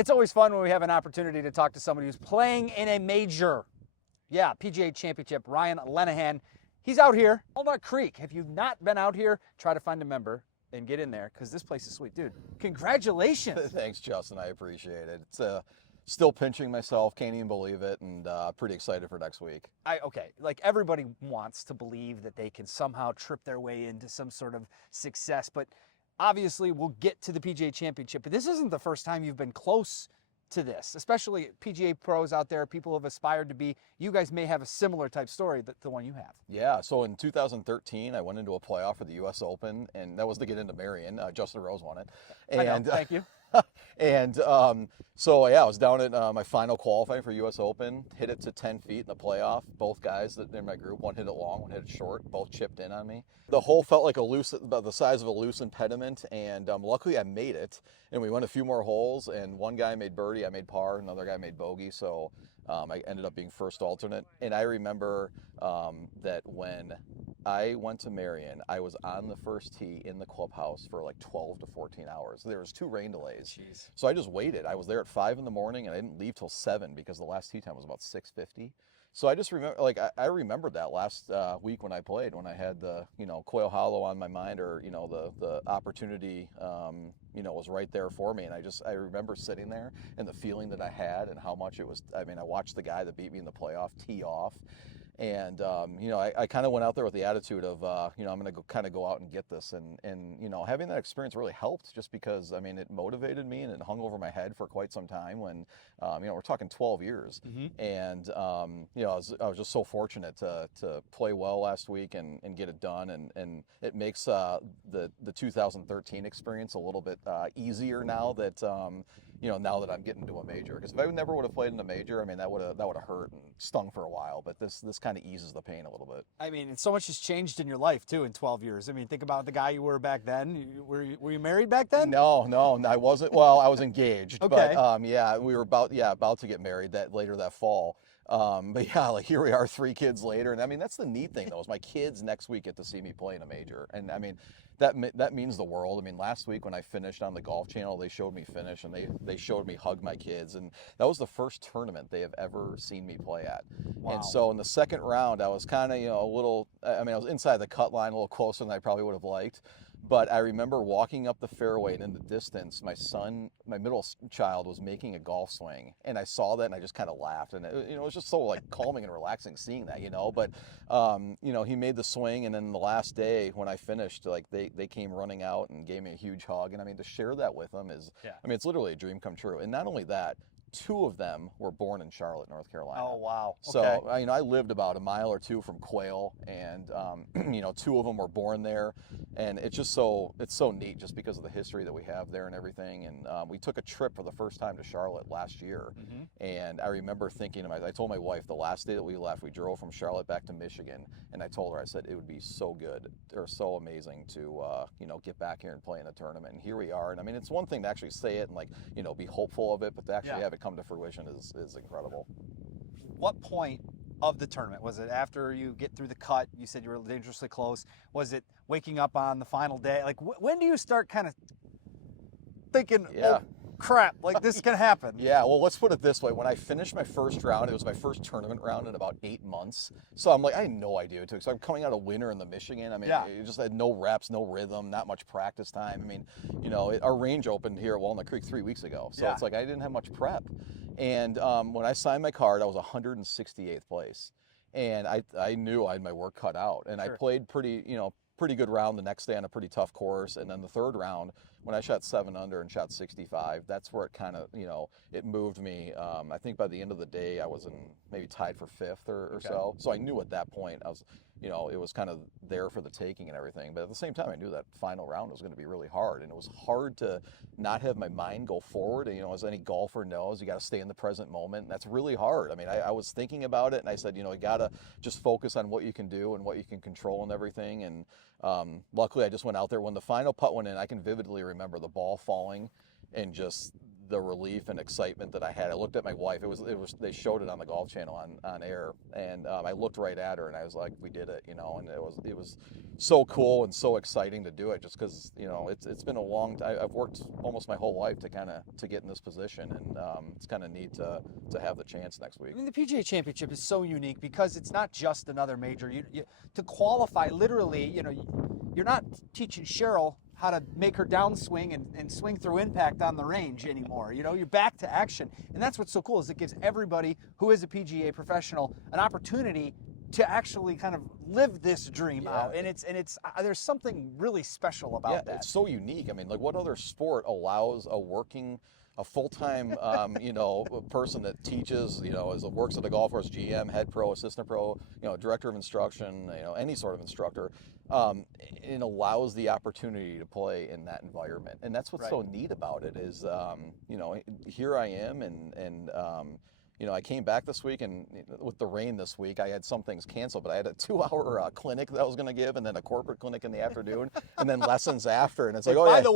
It's always fun when we have an opportunity to talk to somebody who's playing in a major. Yeah, PGA Championship, Ryan Lenahan. He's out here, Walnut Creek. If you've not been out here, try to find a member and get in there because this place is sweet. Dude, congratulations. Thanks, Justin. I appreciate it. It's still pinching myself. Can't even believe it. And pretty excited for next week. Okay, like everybody wants to believe that they can somehow trip their way into some sort of success, but obviously we'll get to the PGA Championship. But this isn't the first time you've been close to this, especially PGA pros out there, people have aspired to be. You guys may have a similar type story that the one you have. Yeah, so in 2013, I went into a playoff for the U.S. Open, and that was to get into Marion. Justin Rose won it. And, I know, thank you. And so, yeah, I was down at my final qualifying for U.S. Open, hit it to 10 feet in the playoff. Both guys that in my group, one hit it long, one hit it short, both chipped in on me. The hole felt like about the size of a loose impediment, and luckily I made it. And we went a few more holes, and one guy made birdie, I made par, another guy made bogey, so I ended up being first alternate. And I remember that when I went to Marion, I was on the first tee in the clubhouse for like 12 to 14 hours. There was 2 rain delays. Jeez. So I just waited. I was there at 5 in the morning, and I didn't leave till 7 because the last tee time was about 6:50. So I just remember, like, I remembered that last week when I played, when I had the, Quail Hollow on my mind, or, the opportunity, was right there for me. And I remember sitting there and the feeling that I had and how much it was. I mean, I watched the guy that beat me in the playoff tee off. And, I kind of went out there with the attitude of, I'm going to kind of go out and get this. And, having that experience really helped, just because, I mean, it motivated me and it hung over my head for quite some time when, we're talking 12 years. Mm-hmm. And, I was just so fortunate to play well last week and get it done. And it makes the 2013 experience a little bit easier now that, now that I'm getting to a major. Because if I never would have played in a major, I mean, that would have hurt and stung for a while. But this kind of eases the pain a little bit. I mean, and so much has changed in your life too in 12 years. I mean, think about the guy you were back then. Were you married back then? No, I wasn't. Well, I was engaged. Okay. But yeah, we were about to get married later that fall. But yeah, like here we are 3 kids later. And I mean, that's the neat thing though, is my kids next week get to see me play in a major. And I mean, that means the world. I mean, last week when I finished on the Golf Channel, they showed me finish, and they showed me hug my kids. And that was the first tournament they have ever seen me play at. Wow. And so in the second round, I was kind of, a little, I mean, I was inside the cut line a little closer than I probably would have liked. But I remember walking up the fairway, and in the distance, my middle child was making a golf swing, and I saw that, and I just kind of laughed, and it was just so like calming and relaxing seeing that, But he made the swing, and then the last day when I finished, like they came running out and gave me a huge hug, and I mean, to share that with them is, yeah. I mean, it's literally a dream come true. And not only that, 2 of them were born in Charlotte, North Carolina. Oh, wow. Okay. So, I lived about a mile or 2 from Quail, and, 2 of them were born there. And it's so neat just because of the history that we have there and everything. And we took a trip for the first time to Charlotte last year. Mm-hmm. And I remember thinking, I told my wife the last day that we left, we drove from Charlotte back to Michigan. And I told her, I said, it would be so good or so amazing to, get back here and play in a tournament. And here we are. And I mean, it's one thing to actually say it and be hopeful of it, but to actually have it come to fruition is incredible. What point of the tournament was it? After you get through the cut, you said you were dangerously close. Was it waking up on the final day? Like, when do you start kind of thinking, oh crap, like this can happen? Yeah, well, let's put it this way. When I finished my first round, it was my first tournament round in about 8 months. So I'm like, I had no idea what to expect. So I'm coming out of winter in the Michigan. I mean, you just had no reps, no rhythm, not much practice time. I mean, our range opened here at Walnut Creek 3 weeks ago. So it's like I didn't have much prep. And when I signed my card, I was 168th place. And I knew I had my work cut out. And I played pretty good round the next day on a pretty tough course. And then the third round, when I shot 7 under and shot 65, that's where it kind of, it moved me. I think by the end of the day, I was maybe tied for 5th or so. So I knew at that point, I was, it was kind of there for the taking and everything. But at the same time, I knew that final round was going to be really hard. And it was hard to not have my mind go forward. And, as any golfer knows, you got to stay in the present moment. And that's really hard. I mean, I was thinking about it, and I said, you got to just focus on what you can do and what you can control and everything. And luckily, I just went out there. When the final putt went in, I can vividly remember the ball falling and just the relief and excitement that I had. I looked at my wife. It was they showed it on the Golf Channel on air, and I looked right at her and I was like, we did it, and it was so cool and so exciting to do it, just because it's been a long time. I've worked almost my whole life to get in this position, and it's kind of neat to have the chance next week. I mean, the PGA Championship is so unique because it's not just another major. To qualify, literally, you're not teaching Cheryl how to make her downswing and swing through impact on the range anymore. You're back to action. And that's what's so cool, is it gives everybody who is a PGA professional an opportunity to actually kind of live this dream out. And it's there's something really special about that. It's so unique. I mean, like, what other sport allows a full-time person that teaches, works at a golf course, GM, head pro, assistant pro, director of instruction, any sort of instructor, it allows the opportunity to play in that environment. And that's what's so neat about it is, here I am, and I came back this week, and with the rain this week, I had some things canceled, but I had a 2-hour clinic that I was going to give, and then a corporate clinic in the afternoon, and then lessons after. And it's like, by the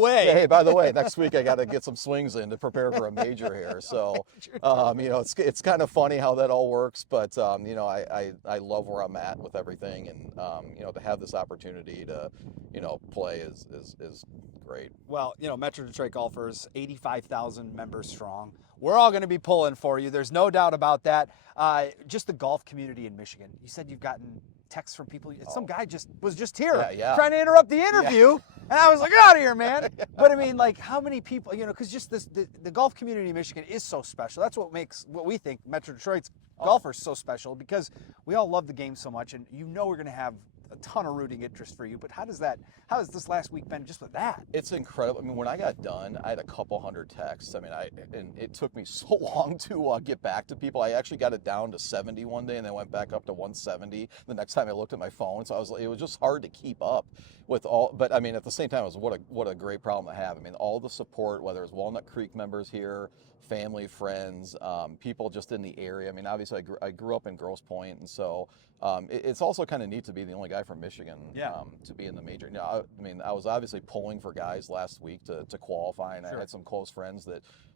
way, next week I got to get some swings in to prepare for a major here. So, it's kind of funny how that all works, but I love where I'm at with everything, and to have this opportunity to play is great. Well, Metro Detroit Golfers, 85,000 members strong. We're all going to be pulling for you. There's no doubt about that. Just the golf community in Michigan. You said you've gotten texts from people. Some guy was just here trying to interrupt the interview. And I was like, out of here, man. But I mean, like, how many people, because just the golf community in Michigan is so special. That's what makes what we think Metro Detroit's golfers so special, because we all love the game so much, and we're going to have a ton of rooting interest for you. But how has this last week been just with that? It's incredible. I mean, when I got done, I had a couple hundred texts. I mean, and it took me so long to get back to people. I actually got it down to 70 one day, and then went back up to 170 the next time I looked at my phone. So it was just hard to keep up with all. But I mean, at the same time, it was what a great problem to have. I mean, all the support, whether it's Walnut Creek members here, family, friends, people just in the area. I mean, obviously, I grew up in Grosse Pointe, and so it's also kind of neat to be the only guy from Michigan to be in the major. I mean, I was obviously pulling for guys last week to qualify, and I had some close friends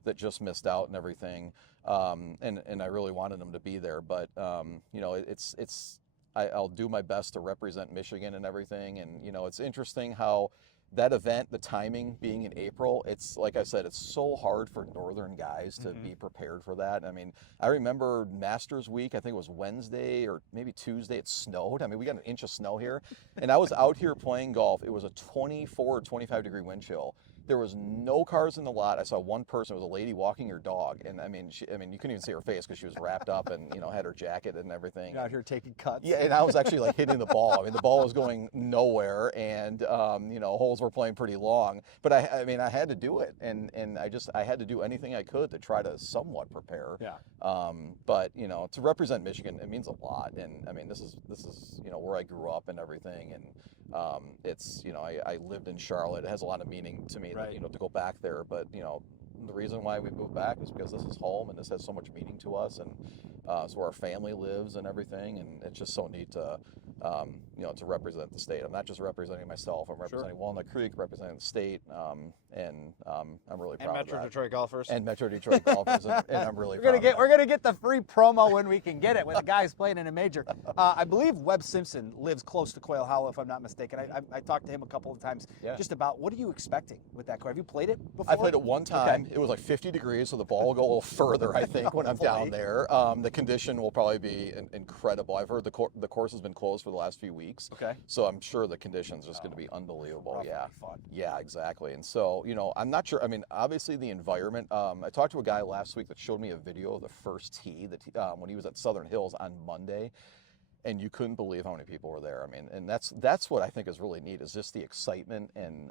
that just missed out and everything, and I really wanted them to be there. But I'll do my best to represent Michigan and everything, and it's interesting how that event, the timing being in April, it's like I said, it's so hard for northern guys to be prepared for that. I mean, I remember Masters week, I think it was Wednesday or maybe Tuesday, it snowed. I mean, we got an inch of snow here, and I was out here playing golf. It was a 24 or 25 degree wind chill. There was no cars in the lot. I saw one person. It was a lady walking her dog, and I mean, you couldn't even see her face because she was wrapped up and had her jacket and everything. You're out here taking cuts. Yeah, and I was actually like hitting the ball. I mean, the ball was going nowhere, and holes were playing pretty long. But I mean, I had to do it, and I had to do anything I could to try to somewhat prepare. Yeah. But to represent Michigan, it means a lot, and I mean, this is where I grew up and everything, and it's I lived in Charlotte. It has a lot of meaning to me, to go back there. But the reason why we moved back is because this is home, and this has so much meaning to us, and it's where our family lives and everything. And it's just so neat to to represent the state. I'm not just representing myself. I'm representing Walnut Creek, representing the state, and I'm really proud of that. And Metro Detroit golfers. And Metro Detroit golfers, and I'm really proud of that. We're gonna get the free promo when we can get it, when the guy's playing in a major. I believe Webb Simpson lives close to Quail Hollow, if I'm not mistaken. I talked to him a couple of times just about what are you expecting with that course. Have you played it before? I played it one time. Okay. It was like 50 degrees, so the ball will go a little further, I think, when I'm down there. The condition will probably be incredible. I've heard the course has been closed for the last few weeks. Okay. So I'm sure the conditions are just going to be unbelievable. Yeah. Fun. Yeah, exactly. And so, I'm not sure. I mean, obviously the environment. I talked to a guy last week that showed me a video of the first tee when he was at Southern Hills on Monday. And you couldn't believe how many people were there. I mean, and that's what I think is really neat, is just the excitement and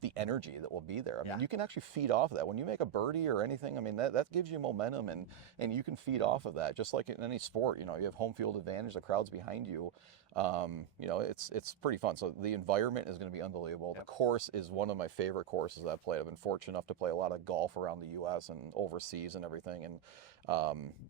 the energy that will be there. I mean, you can actually feed off of that. When you make a birdie or anything, I mean, that gives you momentum, and you can feed off of that. Just like in any sport, you have home field advantage, the crowd's behind you. It's pretty fun. So the environment is going to be unbelievable. The course is one of my favorite courses I've played. I've been fortunate enough to play a lot of golf around the U.S. and overseas and everything, and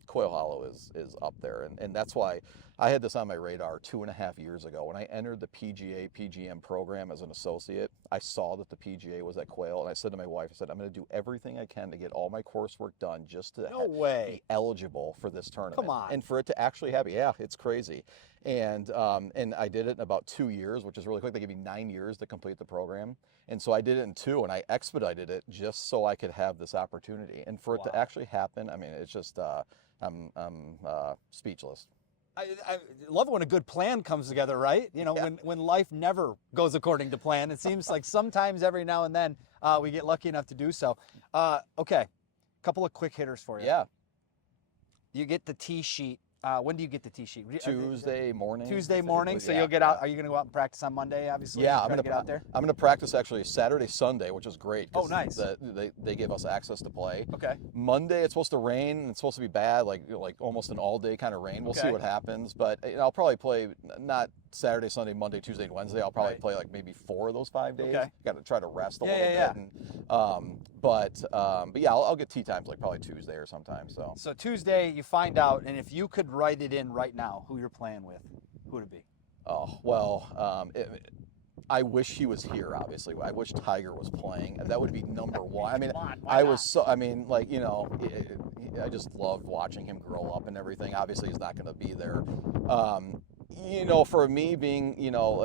Quail Hollow is up there, and that's why I had this on my radar 2.5 years ago when I entered the PGA PGM program as an associate. I saw that the PGA was at Quail, and I said to my wife, I said, I'm going to do everything I can to get all my coursework done just to No way. be eligible for this tournament. Come on. And for it to actually happen. Yeah, it's crazy. And I did it in about 2 years, which is really quick. They gave me 9 years to complete the program. And so I did it in 2, and I expedited it just so I could have this opportunity. And for it to actually happen, I mean, it's just, I'm speechless. I love it when a good plan comes together, right? You know, when life never goes according to plan, it seems like sometimes every now and then we get lucky enough to do so. Okay, couple of quick hitters for you. Yeah. You get the tee sheet. When do you get the tee sheet? Tuesday morning. Tuesday morning. So you'll get out. Are you going to go out and practice on Monday? Obviously. Yeah, I'm going to get out there. I'm going to practice actually Saturday, Sunday, which is great. Oh, nice. They give us access to play. Okay. Monday it's supposed to rain. And it's supposed to be bad, like almost an all day kind of rain. We'll see what happens. But I'll probably play not Saturday, Sunday, Monday, Tuesday, and Wednesday. I'll probably play like maybe 4 of those 5 days. Okay. Got to try to rest a little bit. And, but yeah, I'll get tee times like probably Tuesday or sometime. So Tuesday you find out, and if you could write it in right now, who you're playing with, who would it be? Oh well, I wish he was here. Obviously, I wish Tiger was playing. That would be number one. I mean, I just loved watching him grow up and everything. Obviously, he's not going to be there. For me being,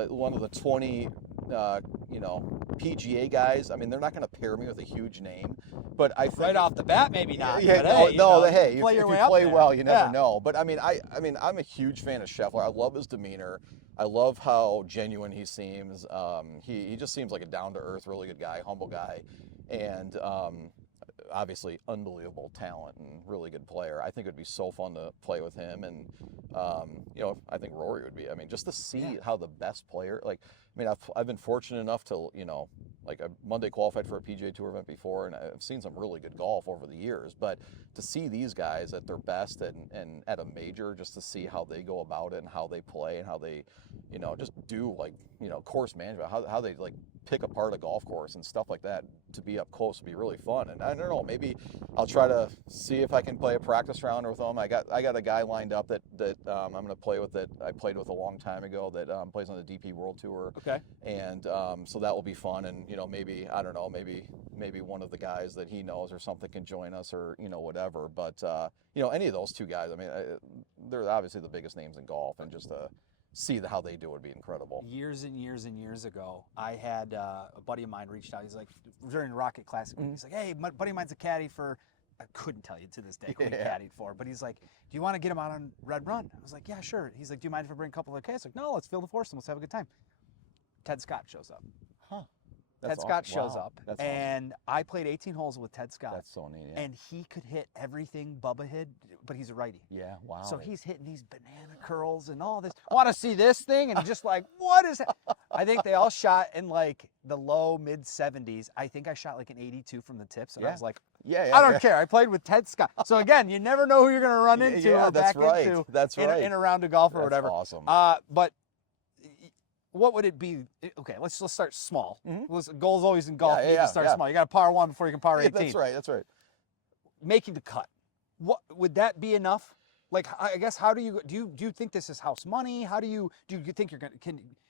one of the 20, PGA guys, I mean, they're not going to pair me with a huge name, but I think right off the bat, maybe not. Yeah, but if you play well, you never Yeah. know. But I mean, I'm a huge fan of Scheffler. I love his demeanor. I love how genuine he seems. He just seems like a down-to-earth, really good guy, humble guy, and obviously unbelievable talent and really good player. I think it would be so fun to play with him, and I think Rory would be. I mean, just to see how the best player, I've been fortunate enough to, I Monday qualified for a PGA Tour event before, and I've seen some really good golf over the years. But to see these guys at their best and at a major, just to see how they go about it and how they play and how they, just do course management, how they pick apart a golf course and stuff like that, to be up close would be really fun. And I don't know, maybe I'll try to see if I can play a practice round with them. I got a guy lined up that I'm going to play with that I played with a long time ago that plays on the DP World Tour. Okay. And so that will be fun. And maybe I don't know, maybe one of the guys that he knows or something can join us, or whatever. But any of those two guys, I mean, they're obviously the biggest names in golf, and just see how they do would be incredible. Years and years and years ago, I had a buddy of mine reached out. He's like, during Rocket Classic, he's like, hey, my buddy of mine's a caddy for, I couldn't tell you to this day who he caddied for, but he's like, do you want to get him out on Red Run? I was like, yeah, sure. He's like, do you mind if I bring a couple of caddies? I was like, no, let's fill the foursome. Let's have a good time. Ted Scott shows up. Huh. Ted Scott shows up, That's and I played 18 holes with Ted Scott. That's so neat. Yeah. And he could hit everything Bubba hit, but he's a righty. Yeah, wow. So he's hitting these banana curls and all this. Want to see this thing? And just like, what is that? I think they all shot in the low mid 70s. I think I shot like an 82 from the tips, and I was like, I don't care. I played with Ted Scott. So again, you never know who you're going to run into or back into in a round of golf or whatever. Awesome. But what would it be? Okay, let's start small. Mm-hmm. Goals always in golf. You need to start small. You got to par 1 before you can par 18. That's right. Making the cut. What would that be enough? Like, I guess, how do you think this is house money? How do you think you're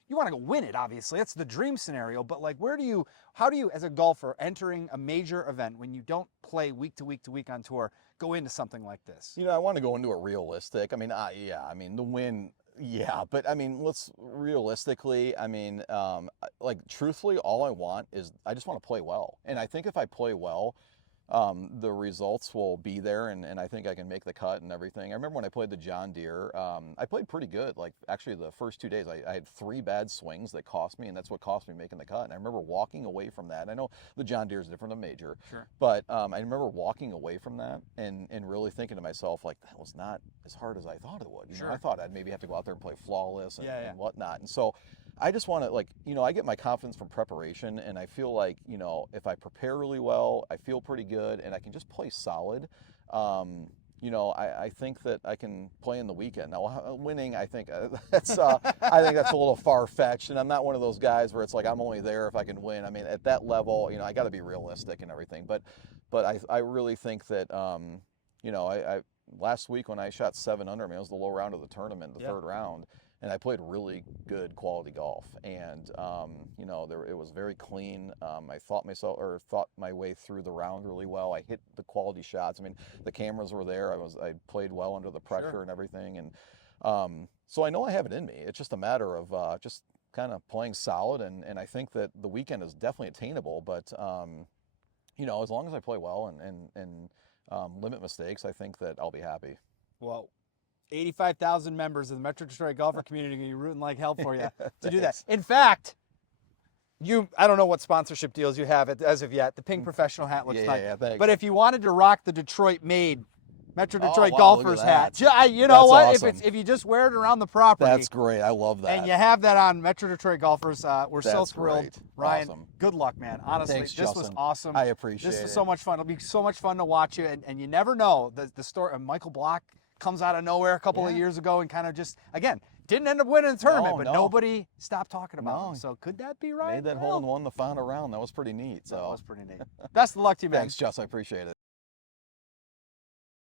you want to go win it? Obviously, that's the dream scenario. But like, how do you, as a golfer entering a major event when you don't play week to week to week on tour, go into something like this? I want to go into a realistic. I mean, the win. Yeah, but I mean, let's realistically, truthfully, all I want is I just want to play well. And I think if I play well, the results will be there, and I think I can make the cut and everything. I remember when I played the John Deere, I played pretty good. Like, actually, the first 2 days, I had 3 bad swings that cost me, and that's what cost me making the cut. And I remember walking away from that. I know the John Deere is different than major, but I remember walking away from that and really thinking to myself, like, that was not as hard as I thought it would. I thought I'd maybe have to go out there and play flawless and whatnot. And so I just want to, I get my confidence from preparation, and I feel like, if I prepare really well, I feel pretty good, and I can just play solid. I think that I can play in the weekend. Now, winning, I think that's a little far-fetched, and I'm not one of those guys where it's like I'm only there if I can win. I mean, at that level, I got to be realistic and everything. But I really think that, I last week when I shot 7 under, I mean, it was the low round of the tournament, the third round. and I played really good quality golf. And you know, it was very clean. I thought my way through the round really well. I hit the quality shots. I mean, the cameras were there. I played well under the pressure and everything. And so I know I have it in me. It's just a matter of just kind of playing solid. And I think that the weekend is definitely attainable. But you know, as long as I play well and limit mistakes, I think that I'll be happy. Well, 85,000 members of the Metro Detroit golfer community are going to be rooting like hell for you to do that. In fact, I don't know what sponsorship deals you have as of yet. The pink professional hat looks nice. Yeah, thanks. But if you wanted to rock the Detroit-made Metro Detroit wow, golfer's hat, you know That's what? awesome. If you just wear it around the property. That's great. I love that. And you have that on Metro Detroit golfers. We're so thrilled. Great. Ryan, awesome. Good luck, man. Honestly, Thanks, this Justin. was awesome. I appreciate it. This was so much fun. It'll be so much fun to watch you. And you never know. The story, Michael Block comes out of nowhere a couple of years ago and kind of just, again, didn't end up winning the tournament, but nobody stopped talking about him. So could that be right? Made that hole in one the final round. That was pretty neat. So that was pretty neat. Best of luck to you, man. Thanks, Jess. I appreciate it.